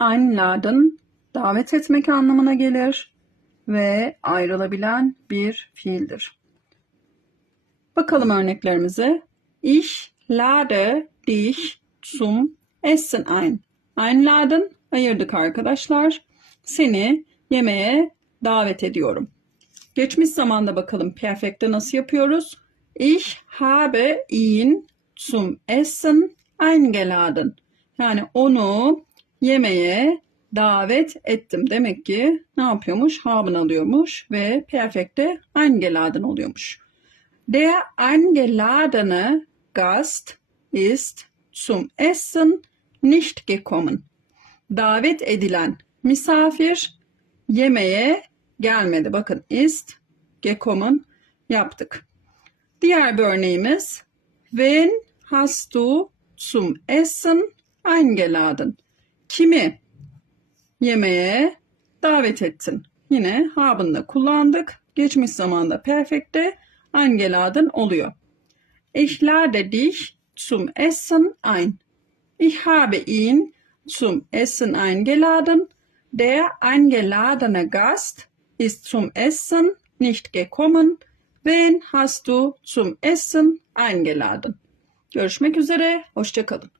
einladen davet etmek anlamına gelir ve ayrılabilen bir fiildir. Bakalım örneklerimize. Ich lade dich zum Essen ein. Einladen ayırdık arkadaşlar. Seni yemeğe davet ediyorum. Geçmiş zamanda bakalım perfekte nasıl yapıyoruz? Ich habe ihn zum Essen eingeladen. Yani onu yemeğe davet ettim. Demek ki ne yapıyormuş? Haben alıyormuş ve perfekte eingeladen oluyormuş. Der eingeladene Gast ist zum Essen nicht gekommen. Davet edilen misafir yemeğe gelmedi. Bakın ist gekommen yaptık. Diğer bir örneğimiz Wen hast du zum Essen eingeladen? Kimi yemeğe davet ettin? Yine haben'da kullandık. Geçmiş zamanda perfekte eingeladen oluyor. Ich lade dich zum Essen ein. Ich habe ihn zum Essen eingeladen. Der eingeladene Gast ist zum Essen nicht gekommen. Wen hast du zum Essen eingeladen? Görüşmek üzere, hoşçakalın.